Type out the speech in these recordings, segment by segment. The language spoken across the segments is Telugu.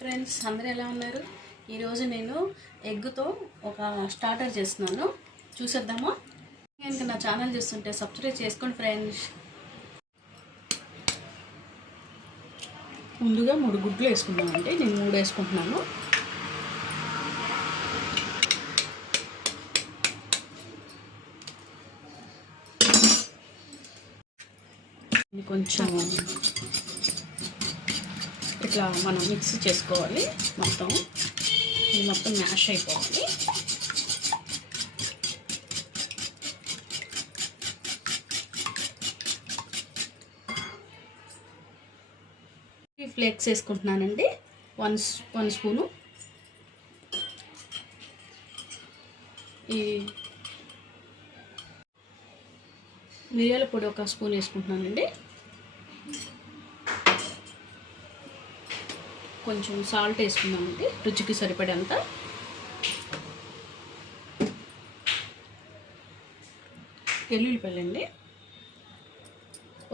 ఫ్రెండ్స్, అందరూ ఎలా ఉన్నారు? ఈరోజు నేను ఎగ్గుతో ఒక స్టార్టర్ చేస్తున్నాను, చూసేద్దామా? కనుక నా ఛానల్ చూస్తుంటే సబ్స్క్రైబ్ చేసుకోండి ఫ్రెండ్స్. ముందుగా 3 గుడ్లు వేసుకుందామండి. నేను 3 వేసుకుంటున్నాను. కొంచెం ఇట్లా మనం మిక్స్ చేసుకోవాలి. ఇది మొత్తం మ్యాష్ అయిపోవాలి. ఫ్లేక్స్ వేసుకుంటున్నానండి, 1 స్పూను. ఈ మిరియాల పొడి 1 స్పూన్ వేసుకుంటున్నానండి. కొంచెం సాల్ట్ వేసుకున్నామండి, రుచికి సరిపడేంత. ఎల్లుల్లిపాయలండి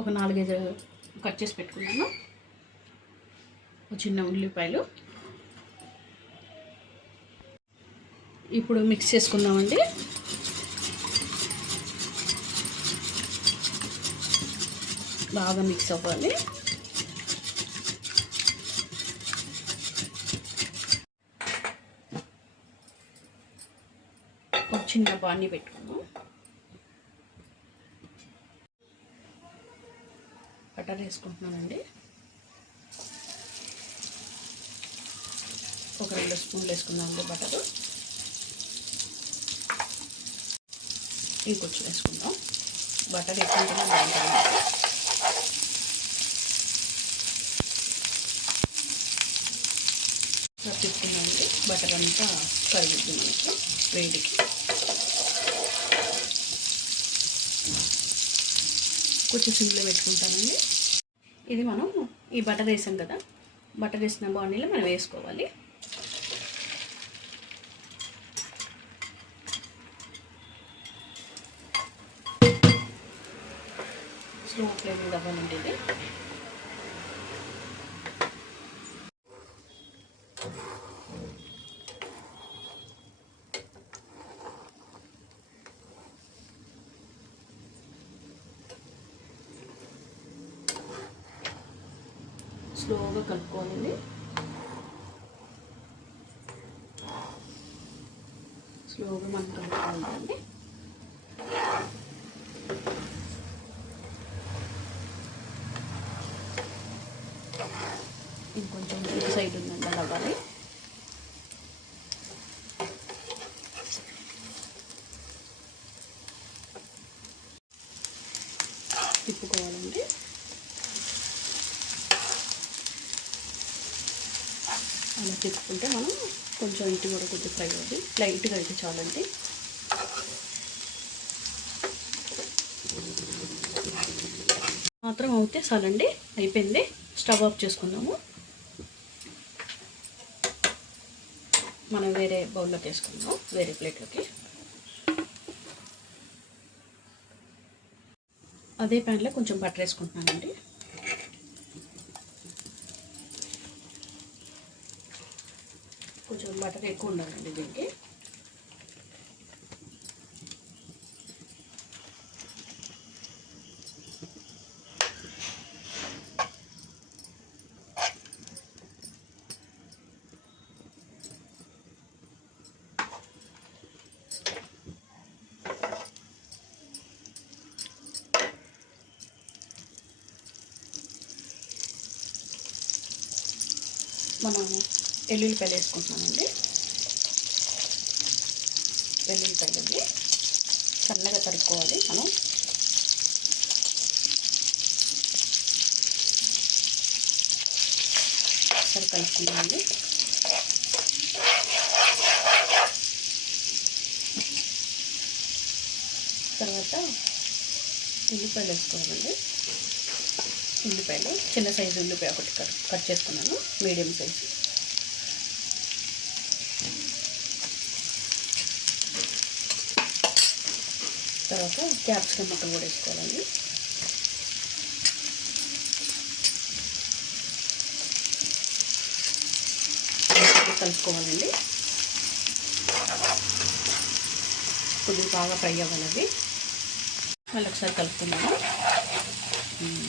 ఒక 4-5 కట్ చేసి పెట్టుకున్నాను. ఒక చిన్న ఉల్లిపాయలు. ఇప్పుడు మిక్స్ చేసుకుందామండి. బాగా మిక్స్ అవ్వాలి. ఒక చిన్న బాణీ పెట్టుకున్నాం. బటర్ వేసుకుంటున్నానండి. ఒక 2 స్పూన్లు వేసుకుందామండి బటరు. ఇంకొంచెం వేసుకుందాం. బటర్ ఎక్కువ బాగుంటుంది. తిప్పుకుందామండి. బటర్ అంతా కరుగుద్ది మనకి వేడికి. కొంచెం సిమ్లో పెట్టుకుంటానండి. ఇది మనం ఈ బటర్ వేసాం కదా, బటర్ వేసిన బాణీలో మనం వేసుకోవాలి. స్లో ఫ్లేమ్ మీద అవ్వాలండి ఇది. స్లోగా కలుపుకోవాలండి. స్లోగా మనం కలుపుకోవాలండి. ఇంకొంచెం ఇటు సైడ్ ఉందండి, అలా అవ్వాలి. తిప్పుకోవాలండి. అలా తిప్పుకుంటే మనం కొంచెం ఇటు కూడా కొంచెం ఫ్రై అవుతుంది. లైట్గా అయితే చాలండి. మాత్రం అవుతే చాలండి. అయిపోయింది. స్టవ్ ఆఫ్ చేసుకుందాము. మనం వేరే బౌల్లోకి వేసుకుందాం, వేరే ప్లేట్లోకి. అదే ప్యాన్లో కొంచెం బటర్ వేసుకుంటున్నానండి. కొంచెం బటర్ ఎక్కువ ఉండాలండి దీనికి. మనం ఎల్లుల్లిపాయలు వేసుకుంటున్నామండి. వెల్లుల్లిపాయలు సన్నగా తరుక్కోవాలి మనం. సరి కలుపుకుందామండి. తర్వాత ఉల్లిపాయలు వేసుకోవాలండి. ఉల్లిపాయలు చిన్న సైజు ఉల్లిపాయ ఒకటి కట్ చేసుకున్నాను, మీడియం సైజు. తర్వాత క్యాప్సికమ్ మొత్తం కూడా వేసుకోవాలండి. బాగా కలుపుకోవాలండి. కొద్దిగా బాగా ఫ్రై అవ్వాలి అవి. మళ్ళీ ఒకసారి కలుపుతున్నాము.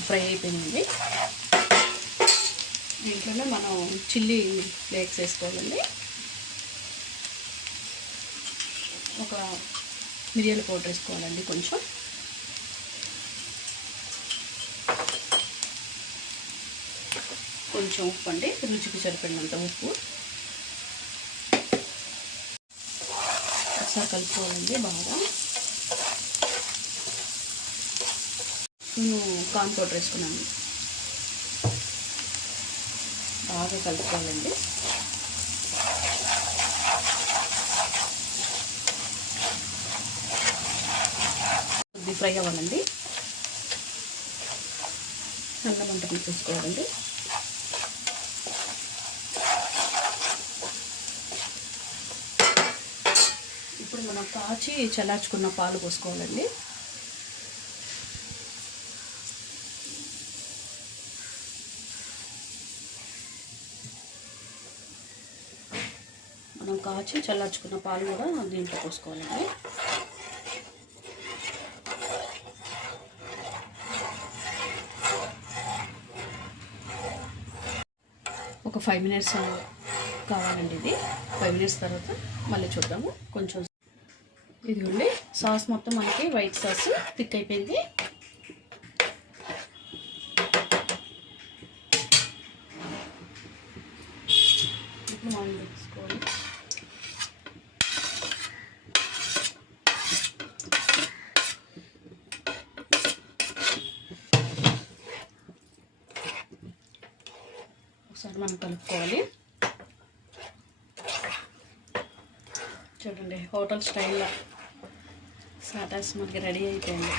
ఫ్రై అయిపోయింది. దీంట్లోనే మనం చిల్లీ ఫ్లేక్స్ వేసుకోవాలండి. ఒక మిరియాల పౌడర్ వేసుకోవాలండి కొంచెం. కొంచెం ఉప్పు అండి, రుచికి సరిపడినంత ఉప్పు. ఒకసారి కలుపుకోవాలండి బాగా. నేను కార్న్ పౌడర్ వేసుకున్నాను. బాగా కలుపుకోవాలండి. కొద్దిగా ఫ్రై అవ్వాలండి. నల్ల మంట తీసుకోవాలండి. ఇప్పుడు మనం కాచి చల్లార్చుకున్న పాలు పోసుకోవాలండి. మనం కాచి చల్లార్చుకున్న పాలు కూడా దీంట్లో పోసుకోవాలండి. ఒక 5 మినిట్స్ కావాలండి. ఇది 5 మినిట్స్ తర్వాత మళ్ళీ చూద్దాము. కొంచెం ఇదిగోండి, సాస్ మొత్తం మనకి వైట్ సాస్ థిక్ అయిపోయింది. ఇప్పుడు మనం వేసుకోవాలి. ఒకసారి మనం కలుపుకోవాలి. చూడండి, హోటల్ స్టైల్లో స్టార్టర్స్ మనకి రెడీ అయిపోయింది.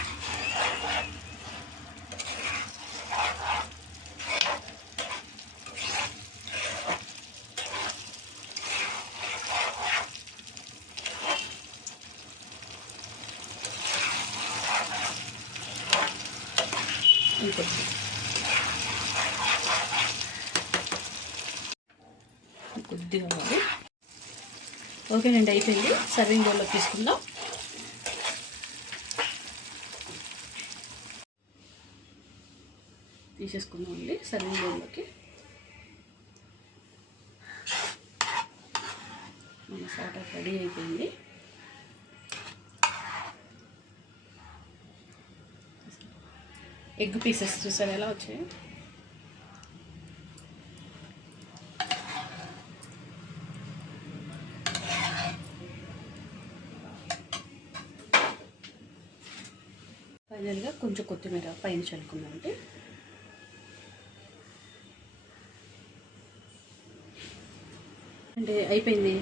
కొద్దిగా ఓకేనండి, అయిపోయింది. సర్వింగ్ బౌల్లో తీసుకుందాం. తీసేసుకుందాం అండి సర్వింగ్ బౌల్లోకి. మన స్టార్టర్ రెడీ అయిపోయింది. ఎగ్ పీసెస్ చూసారు ఎలా వచ్చాయి. ఫైనల్గా కొంచెం కొత్తిమీర పైన చల్లుకుందామండి. అంటే అయిపోయింది.